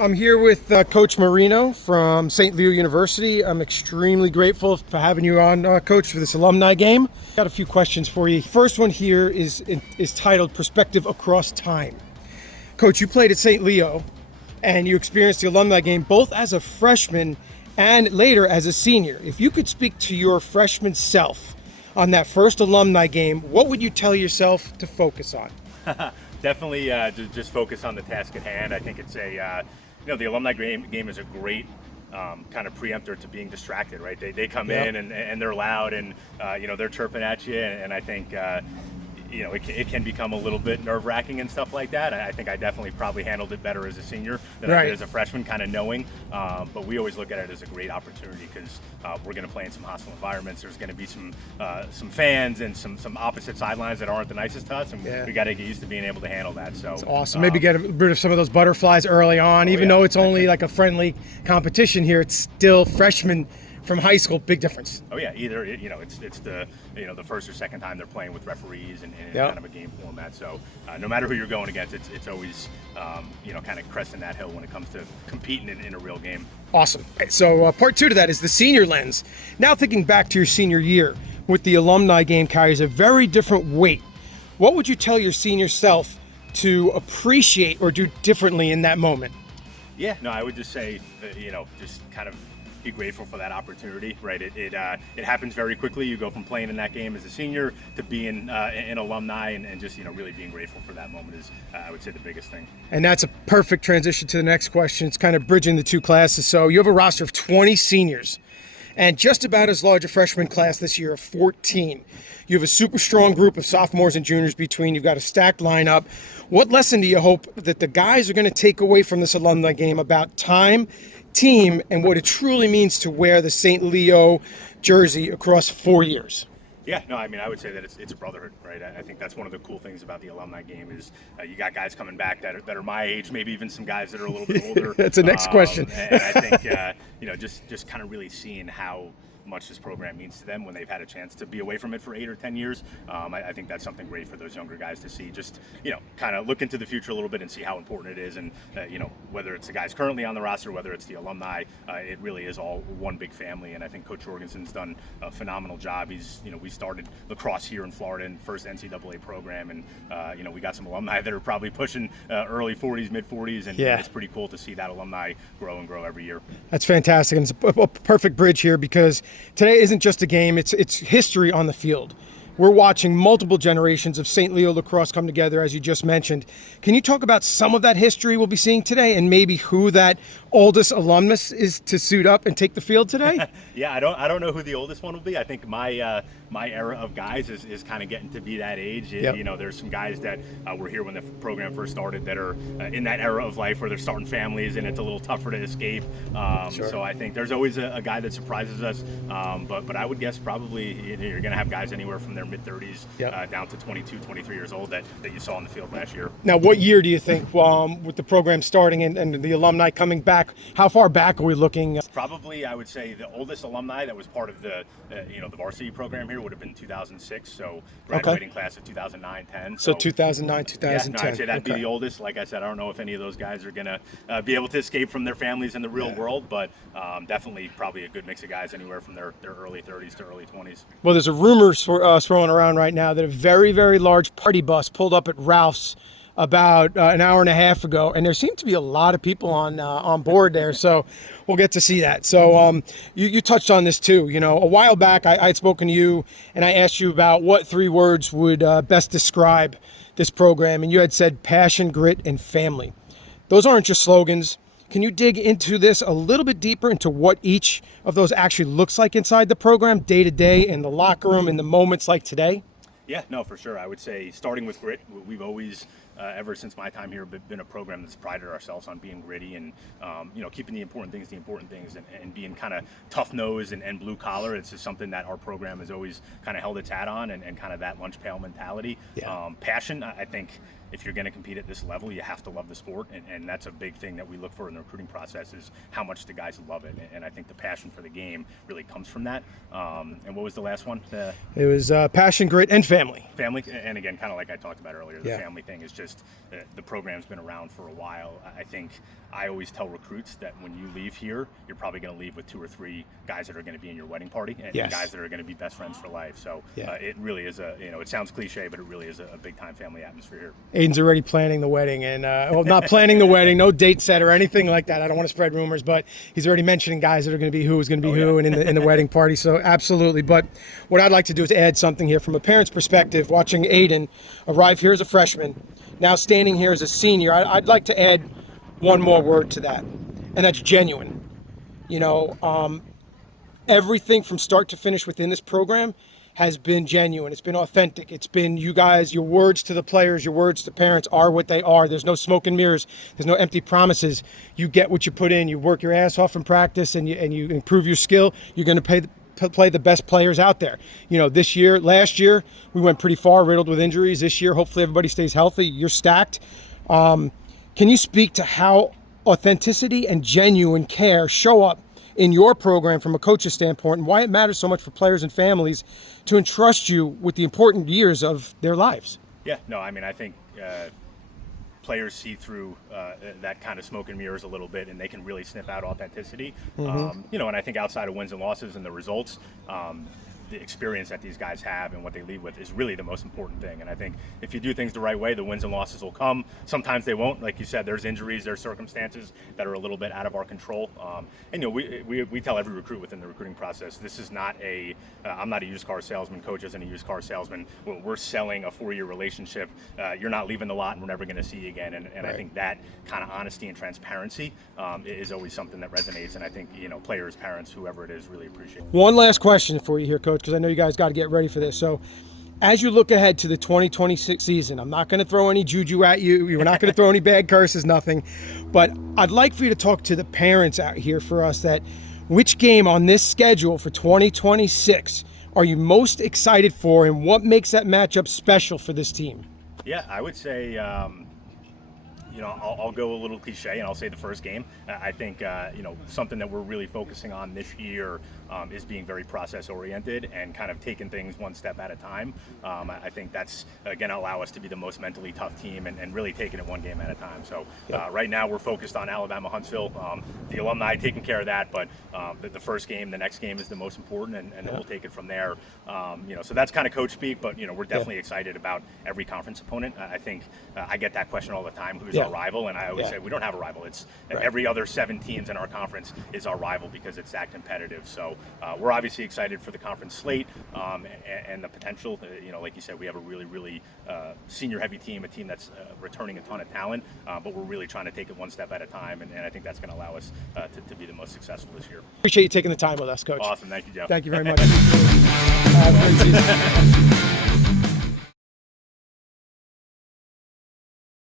I'm here with Coach Marino from St. Leo University. I'm extremely grateful for having you on, Coach, for this alumni game. Got a few questions for you. First one here is titled Perspective Across Time. Coach, you played at St. Leo, and you experienced the alumni game both as a freshman and later as a senior. If you could speak to your freshman self on that first alumni game, what would you tell yourself to focus on? Definitely just focus on the task at hand. I think it's the alumni game is a great kind of preemptor to being distracted, right? They come in and they're loud and they're chirping at you, and I think it can become a little bit nerve-wracking and stuff like that. I think I definitely probably handled it better as a senior than I did as a freshman, kind of knowing. But we always look at it as a great opportunity because we're going to play in some hostile environments. There's going to be some fans and some opposite sidelines that aren't the nicest to us, and we got to get used to being able to handle that. So it's awesome. Maybe get rid of some of those butterflies early on, even though it's only like a friendly competition here. It's still freshmen from high school, big difference. Oh yeah, either it's the first or second time they're playing with referees and kind of a game format. So no matter who you're going against, it's always kind of cresting that hill when it comes to competing in a real game. Awesome. So part two to that is the senior lens. Now thinking back to your senior year, with the alumni game carries a very different weight. What would you tell your senior self to appreciate or do differently in that moment? Yeah, no, I would just say just kind of be grateful for that opportunity, right? It happens very quickly. You go from playing in that game as a senior to being an alumni, and just really being grateful for that moment is, I would say, the biggest thing. And that's a perfect transition to the next question. It's kind of bridging the two classes. So you have a roster of 20 seniors and just about as large a freshman class this year of 14. You have a super strong group of sophomores and juniors between. You've got a stacked lineup. What lesson do you hope that the guys are going to take away from this alumni game about time, team, and what it truly means to wear the St. Leo jersey across 4 years? Yeah, no, I mean, I would say that it's a brotherhood, right? I think that's one of the cool things about the alumni game is you got guys coming back that are my age, maybe even some guys that are a little bit older. That's the next question. And I think, just kind of really seeing how much this program means to them when they've had a chance to be away from it for 8 or 10 years. I think that's something great for those younger guys to see. Just, kind of look into the future a little bit and see how important it is. And, whether it's the guys currently on the roster, whether it's the alumni, it really is all one big family. And I think Coach Jorgensen's done a phenomenal job. We started lacrosse here in Florida in first NCAA program. And, we got some alumni that are probably pushing early 40s, mid 40s. And it's pretty cool to see that alumni grow and grow every year. That's fantastic. And it's a perfect bridge here because today isn't just a game, it's history on the field. We're watching multiple generations of St. Leo lacrosse come together, as you just mentioned. Can you talk about some of that history we'll be seeing today and maybe who that oldest alumnus is to suit up and take the field today? Yeah, I don't know who the oldest one will be. I think my era of guys is kind of getting to be that age. There's some guys that were here when the program first started that are in that era of life where they're starting families and it's a little tougher to escape. So I think there's always a guy that surprises us. But I would guess probably you're going to have guys anywhere from their mid-30s down to 22, 23 years old that you saw on the field last year. Now, what year do you think, with the program starting and the alumni coming back, how far back are we looking? Probably, I would say the oldest alumni that was part of the varsity program here would have been 2006, so graduating class of 2009-10. So 2009, 2010. Yeah, no, I'd say that'd be the oldest. Like I said, I don't know if any of those guys are going to be able to escape from their families in the real world, but definitely probably a good mix of guys anywhere from their early 30s to early 20s. Well, there's a rumor thrown around right now that a very, very large party bus pulled up at Ralph's about an hour and a half ago, and there seemed to be a lot of people on board there, so we'll get to see that. So you touched on this too. A while back I had spoken to you and I asked you about what 3 words would best describe this program, and you had said passion, grit, and family. Those aren't just slogans. Can you dig into this a little bit deeper into what each of those actually looks like inside the program, day to day, in the locker room, in the moments like today? Yeah, no, for sure. I would say starting with grit, we've always, ever since my time here, been a program that's prided ourselves on being gritty and, keeping the important things and being kind of tough-nosed and blue collar. It's just something that our program has always kind of held its hat on and kind of that lunch pail mentality. Passion, I think, if you're going to compete at this level, you have to love the sport, and that's a big thing that we look for in the recruiting process is how much the guys love it. And I think the passion for the game really comes from that. And what was the last one? It was passion, grit, and family. Family, and again, kind of like I talked about earlier, the Yeah. family thing is just the program's been around for a while. I think I always tell recruits that when you leave here, you're probably going to leave with 2 or 3 guys that are going to be in your wedding party, and Yes. guys that are going to be best friends for life. So Yeah. it really is it sounds cliche, but it really is a big time family atmosphere here. Aiden's already planning the wedding, and well, not planning the wedding, no date set or anything like that. I don't want to spread rumors, but he's already mentioning guys that are going to be who is going to be who, and in the wedding party. So absolutely. But what I'd like to do is add something here from a parent's perspective. Watching Aiden arrive here as a freshman, now standing here as a senior, I'd like to add one more word to that, and that's genuine. You know, everything from start to finish within this program has been genuine. It's been authentic. It's been you guys, your words to the players, your words to parents are what they are. There's no smoke and mirrors. There's no empty promises. You get what you put in. You work your ass off in practice, and you improve your skill. You're going to play the best players out there. You know, last year, we went pretty far, riddled with injuries. This year, hopefully everybody stays healthy. You're stacked. Can you speak to how authenticity and genuine care show up in your program from a coach's standpoint, and why it matters so much for players and families to entrust you with the important years of their lives? Yeah, no, I mean, I think players see through that kind of smoke and mirrors a little bit, and they can really sniff out authenticity. You know, and I think outside of wins and losses and the results, the experience that these guys have and what they leave with is really the most important thing. And I think if you do things the right way, the wins and losses will come. Sometimes they won't. Like you said, there's injuries, there's circumstances that are a little bit out of our control. And, you know, we tell every recruit within the recruiting process, this is not I'm not a used car salesman. Coach isn't a used car salesman. We're selling a 4-year relationship. You're not leaving the lot, and we're never going to see you again. And Right. I think that kind of honesty and transparency is always something that resonates. And I think, you know, players, parents, whoever it is, really appreciate it. One last question for you here, Coach, because I know you guys got to get ready for this. So as you look ahead to the 2026 season, I'm not going to throw any juju at you. We're not going to throw any bad curses, nothing. But I'd like for you to talk to the parents out here for us that which game on this schedule for 2026 are you most excited for, and what makes that matchup special for this team? Yeah, I would say, you know, I'll go a little cliche and I'll say the first game. I think, you know, something that we're really focusing on this year is being very process oriented and kind of taking things one step at a time. I think that's, again, allow us to be the most mentally tough team and really taking it one game at a time. So right now we're focused on Alabama Huntsville, the alumni taking care of that, but the first game, the next game is the most important, and then we'll take it from there. You know, so that's kind of coach speak, but, you know, we're definitely excited about every conference opponent. I think I get that question all the time, who's our rival? And I always say we don't have a rival. It's every other 7 teams in our conference is our rival because it's that competitive. So we're obviously excited for the conference slate and the potential. You know, like you said, we have a really, really senior-heavy team, a team that's returning a ton of talent, but we're really trying to take it one step at a time, and I think that's going to allow us to be the most successful this year. Appreciate you taking the time with us, Coach. Awesome. Thank you, Joe. Thank you very much. Have a great season.